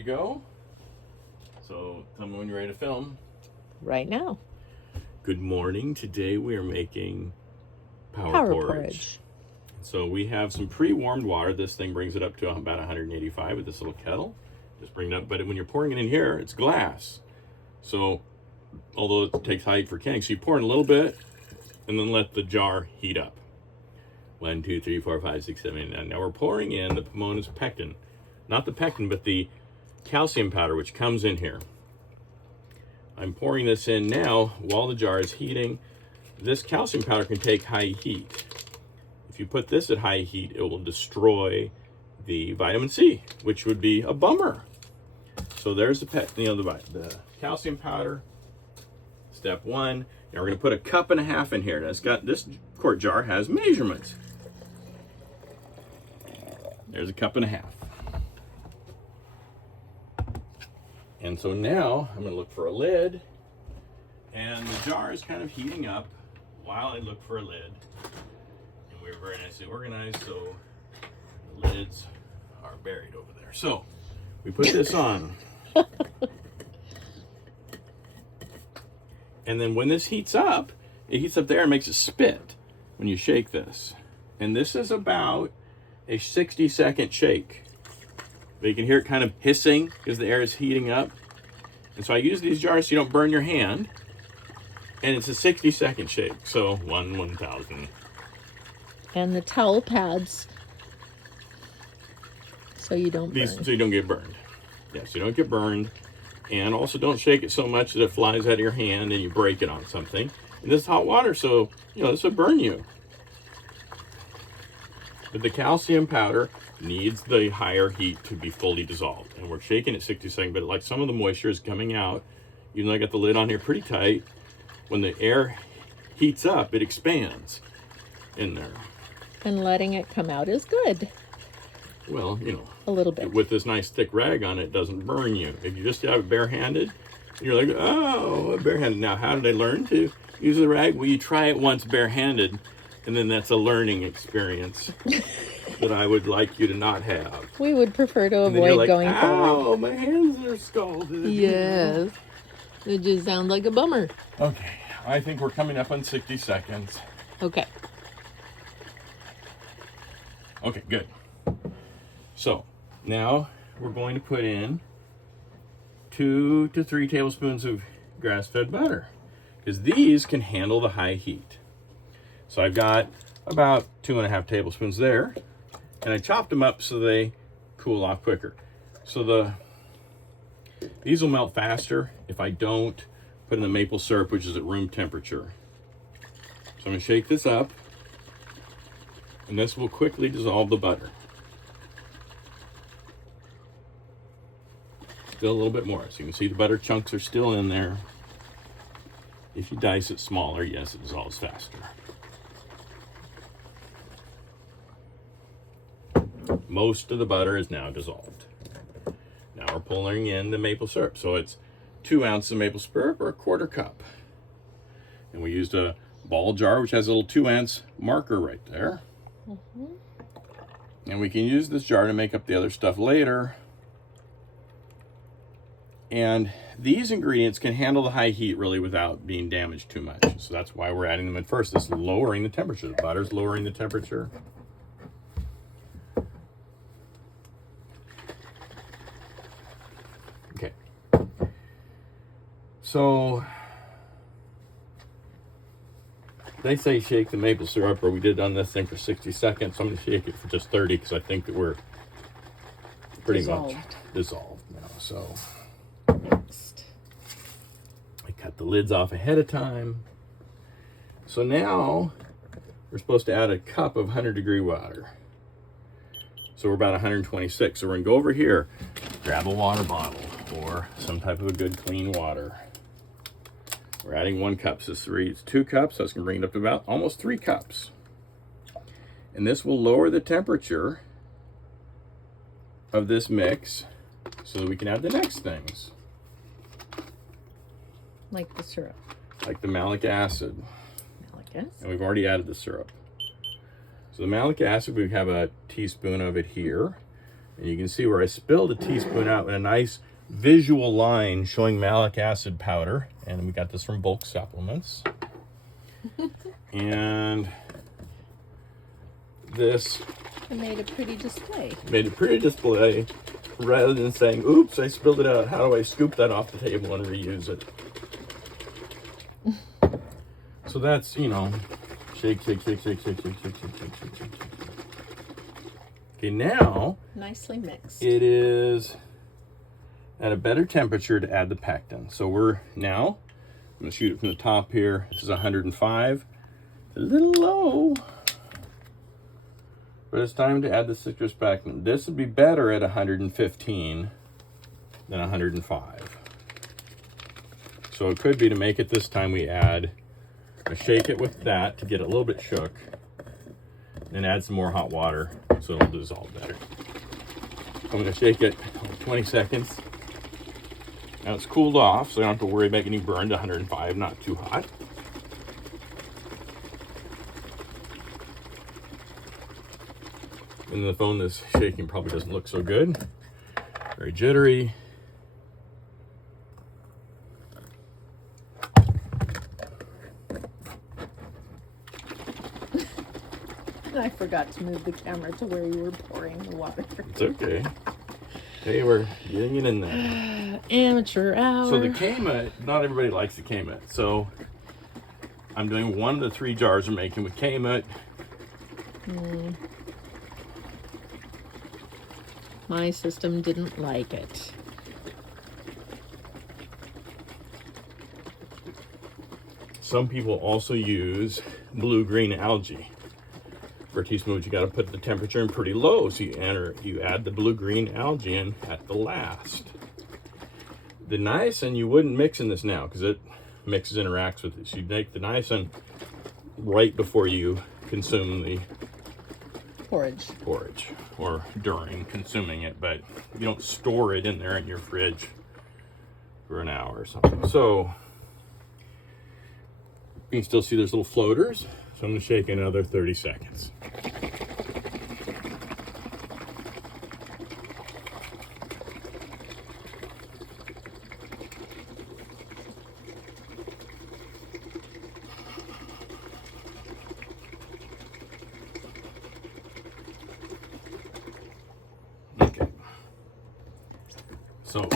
You go. So tell me when you're ready to film. Right now. Good morning. Today we are making Power porridge. porridge. So we have some pre-warmed water. This thing brings it up to about 185 with this little kettle. Just bring it up. But when you're pouring it in here, it's glass. So although it takes height for canning, so you pour in a little bit and then let the jar heat up. 1, 2, 3, 4, 5, 6, 7, 8, 9. Now we're pouring in the Pomona's pectin. Not the pectin, but the calcium powder, which comes in here. I'm pouring this in now while the jar is heating. This calcium powder can take high heat. If you put this at high heat, it will destroy the vitamin C, which would be a bummer. So there's the calcium powder. Step one. Now we're going to put a cup and a half in here. Now this quart jar has measurements. There's a cup and a half. And so now I'm going to look for a lid, and the jar is kind of heating up while I look for a lid. And we're very nicely organized, so the lids are buried over there. So we put this on. And then when this heats up, it heats up there and makes it spit when you shake this. And this is about a 60-second shake. But you can hear it kind of hissing because the air is heating up. And so I use these jars so you don't burn your hand. And it's a 60-second shake. So 1/1000. And the towel pads so you don't burn. So you don't get burned. Yes, you don't get burned. And also don't shake it so much that it flies out of your hand and you break it on something. And this is hot water, so this would burn you. But the calcium powder needs the higher heat to be fully dissolved. And we're shaking it 60 seconds, but like some of the moisture is coming out. Even though I got the lid on here pretty tight, when the air heats up, it expands in there. And letting it come out is good. Well, a little bit. With this nice thick rag on it, it doesn't burn you. If you just have it barehanded, you're like, oh, barehanded. Now, how did I learn to use the rag? Well, you try it once barehanded, and then that's a learning experience that I would like you to not have. We would prefer to And then you're avoid like, going forward. Oh, my hands are scalded. Yes. It just sounds like a bummer. Okay, I think we're coming up on 60 seconds. Okay. Okay, good. So now we're going to put in 2 to 3 tablespoons of grass-fed butter because these can handle the high heat. So I've got about 2.5 tablespoons there, and I chopped them up so they cool off quicker. So these will melt faster if I don't put in the maple syrup, which is at room temperature. So I'm going to shake this up, and this will quickly dissolve the butter. Still a little bit more. So you can see the butter chunks are still in there. If you dice it smaller, yes, it dissolves faster. Most of the butter is now dissolved. Now we're pulling in the maple syrup. So it's 2 ounces of maple syrup or a 1/4 cup. And we used a ball jar, which has a little 2-ounce marker right there. Mm-hmm. And we can use this jar to make up the other stuff later. And these ingredients can handle the high heat really without being damaged too much. So that's why we're adding them in first. This is lowering the temperature. The butter's lowering the temperature. Okay. So they say shake the maple syrup, or we did on this thing for 60 seconds. So I'm going to shake it for just 30 because I think that we're pretty much dissolved now. So Next. I cut the lids off ahead of time. So now we're supposed to add a cup of 100-degree water. So we're about 126. So we're going to go over here, grab a water bottle or some type of a good clean water. We're adding 1 cup. So it's 2 cups. So that's going to bring it up to about almost 3 cups. And this will lower the temperature of this mix so that we can add the next things. Like the syrup. Like the malic acid. Malic acid. And we've already added the syrup. So the malic acid, we have a teaspoon of it here. And you can see where I spilled a teaspoon out in a nice visual line showing malic acid powder. And we got this from Bulk Supplements. And this It made a pretty display. made a pretty display. Rather than saying, oops, I spilled it out, how do I scoop that off the table and reuse it? So that's, you know, shake, shake, shake, shake, shake, shake, shake, shake, shake, shake, shake. Okay, now Nicely mixed. it is at a better temperature to add the pectin. So we're now, I'm gonna shoot it from the top here. This is 105, a little low. But it's time to add the citrus pectin. This would be better at 115 than 105. So it could be to make it this time we add, shake it with that to get it a little bit shook, and add some more hot water so it'll dissolve better. I'm gonna shake it 20 seconds. Now it's cooled off, so I don't have to worry about getting burned. 105, not too hot. And the phone, this shaking probably doesn't look so good. Very jittery. I forgot to move the camera to where you were pouring the water. It's okay. Okay, we're getting it in there. Amateur hour. So the Kama, not everybody likes the Kama. So I'm doing one of the 3 jars I'm making with Kama. My system didn't like it. Some people also use blue-green algae. For a teaspoon, you got to put the temperature in pretty low, so you add the blue-green algae in at the last. The niacin you wouldn't mix in this now because it interacts with it. So you make the niacin right before you consume the porridge, or during consuming it, but you don't store it in there in your fridge for an hour or something. So you can still see there's little floaters. So I'm going to shake another 30 seconds. Okay. So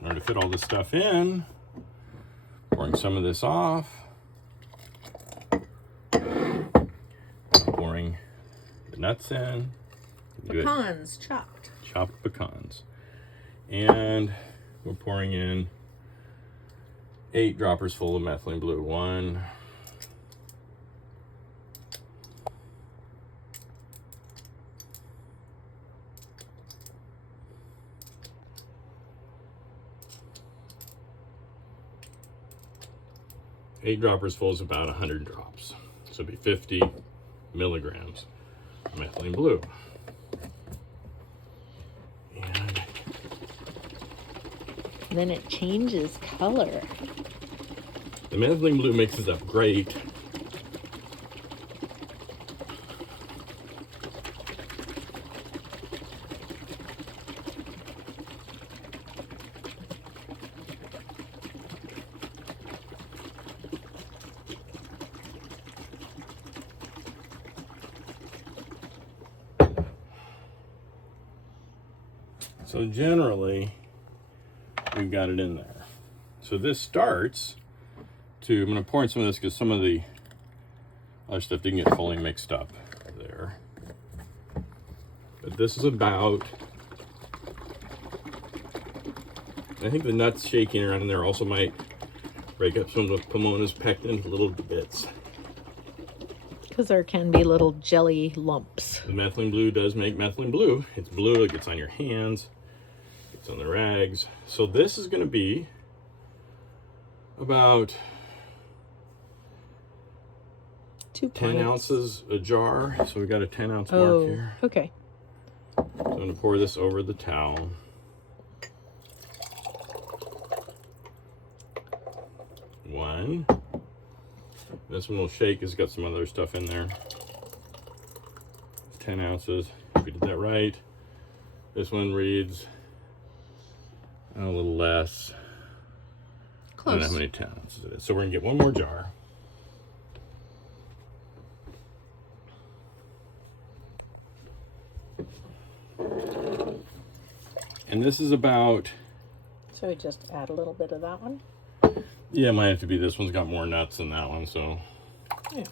in order to fit all this stuff in, pouring some of this off. Pouring the nuts in. Pecans chopped. Chopped pecans. And we're pouring in 8 droppers full of methylene blue. 1, 8 droppers full is about 100 drops. So it'd be 50 milligrams of methylene blue. And then it changes color. the methylene blue mixes up great. So generally, we've got it in there. So this starts to, I'm going to pour in some of this because some of the other stuff didn't get fully mixed up there. But this is about, I think the nuts shaking around in there also might break up some of Pomona's pectin into little bits. Because there can be little jelly lumps. The methylene blue does make methylene blue. It's blue, it gets on your hands, it's on the rags. So this is going to be about 10 ounces a jar. So we got a 10 ounce mark here. Okay. So I'm going to pour this over the towel. One. This one will shake. It's got some other stuff in there. 10 ounces. If we did that right. This one reads a little less. I don't know how many ounces it is. So we're gonna get one more jar. And this is about... So we just add a little bit of that one? Yeah, it might have to be. This one's got more nuts than that one, so... Yeah.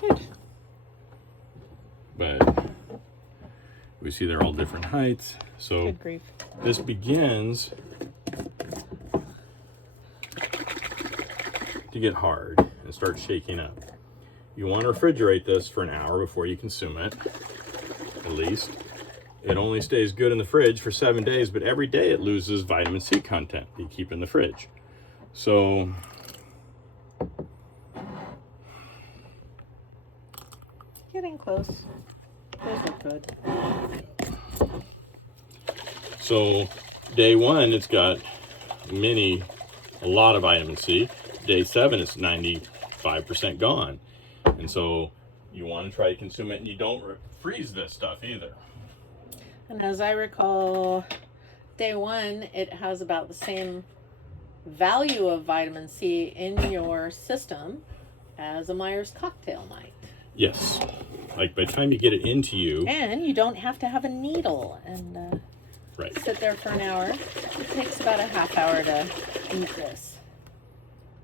Good. But we see they're all different heights. So Good grief. this begins to get hard and start shaking up. You want to refrigerate this for an hour before you consume it, at least. It only stays good in the fridge for 7 days, but every day it loses vitamin C content that you keep in the fridge. So Getting close. Those are good. So day 1, it's got a lot of vitamin C. Day 7, it's 95% gone. And so you want to try to consume it, and you don't freeze this stuff either. And as I recall, day 1, it has about the same value of vitamin C in your system as a Myers cocktail might. Yes. Like by the time you get it into you. And you don't have to have a needle and Right. sit there for an hour. It takes about a half hour to eat this.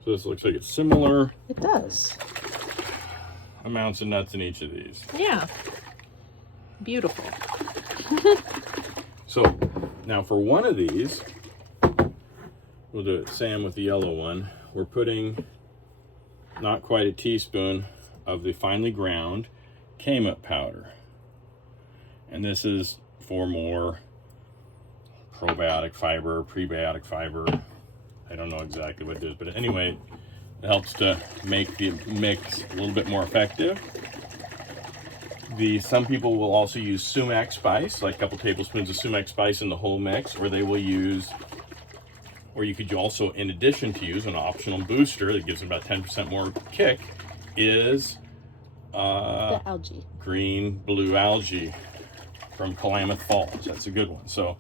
So this looks like it's similar It does. amounts of nuts in each of these. Yeah. Beautiful. So now for one of these, we'll do it, Sam, with the yellow one. We're putting not quite a teaspoon of the finely ground K-nut powder. And this is for more probiotic fiber, prebiotic fiber. I don't know exactly what it is, but anyway, it helps to make the mix a little bit more effective. Some people will also use sumac spice, like a couple tablespoons of sumac spice in the whole mix, or they will use, or you could also, in addition to use an optional booster that gives them about 10% more kick, is The algae. green blue algae from Klamath Falls. That's a good one. So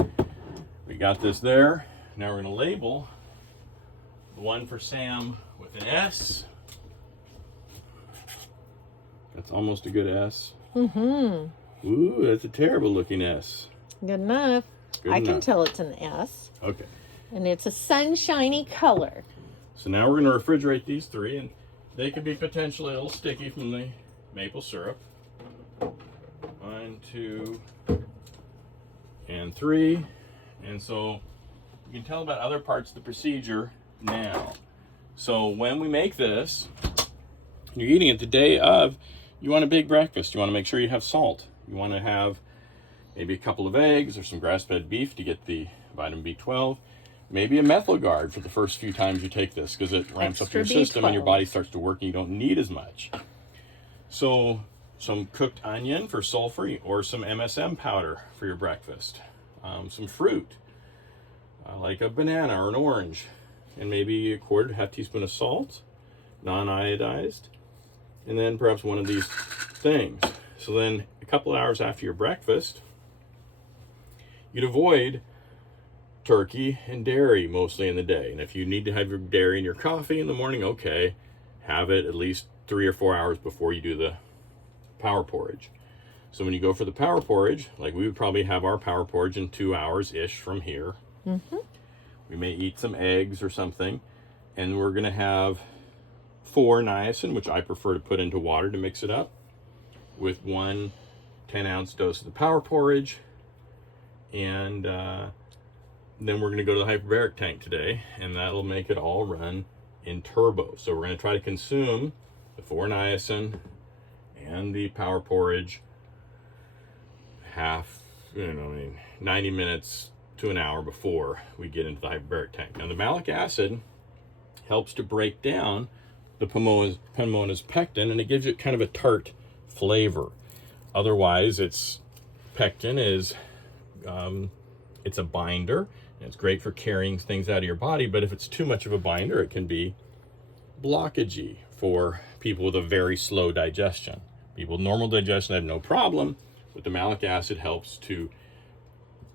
we got this there. Now we're going to label the one for Sam with an S. That's almost a good S. Mm-hmm. Ooh, that's a terrible looking S. Good enough. Good I can enough. tell it's an S. Okay. And it's a sunshiny color. So now we're going to refrigerate these 3, and they could be potentially a little sticky from the maple syrup. 1, 2, and 3. And so you can tell about other parts of the procedure now. So when we make this, you're eating it the day of, you want a big breakfast. You want to make sure you have salt. You want to have maybe a couple of eggs or some grass-fed beef to get the vitamin B12. Maybe a methyl guard for the first few times you take this, because it ramps up Extra your system and your B12. body starts to work and you don't need as much. So some cooked onion for sulfur, or some MSM powder for your breakfast. Some fruit, like a banana or an orange, and maybe a half teaspoon of salt, non-iodized, and then perhaps one of these things. So then a couple hours after your breakfast, you'd avoid turkey and dairy mostly in the day. And if you need to have your dairy in your coffee in the morning, okay, have it at least 3 or 4 hours before you do the power porridge. So when you go for the power porridge, like we would probably have our power porridge in 2 hours-ish from here. Mm-hmm. We may eat some eggs or something, and we're gonna have 4 niacin, which I prefer to put into water to mix it up, with 1 10-ounce dose of the power porridge. And then we're going to go to the hyperbaric tank today, and that'll make it all run in turbo. So we're going to try to consume the 4 niacin and the power porridge 90 minutes to an hour before we get into the hyperbaric tank. Now the malic acid helps to break down the pomona's pectin, and it gives it kind of a tart flavor. Otherwise, pectin is it's a binder, and it's great for carrying things out of your body, but if it's too much of a binder, it can be blockagey for people with a very slow digestion. People with normal digestion have no problem, but the malic acid helps to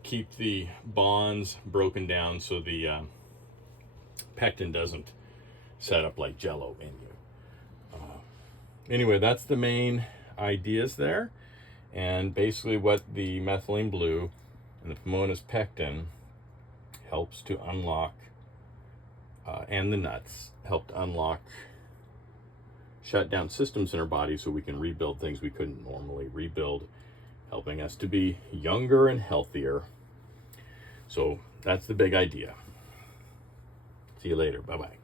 keep the bonds broken down so the pectin doesn't set up like jello in you. Anyway, that's the main ideas there. And basically what the methylene blue and the Pomona's pectin helps to unlock, and the nuts help to unlock, shut down systems in our body so we can rebuild things we couldn't normally rebuild, helping us to be younger and healthier. So that's the big idea. See you later. Bye-bye.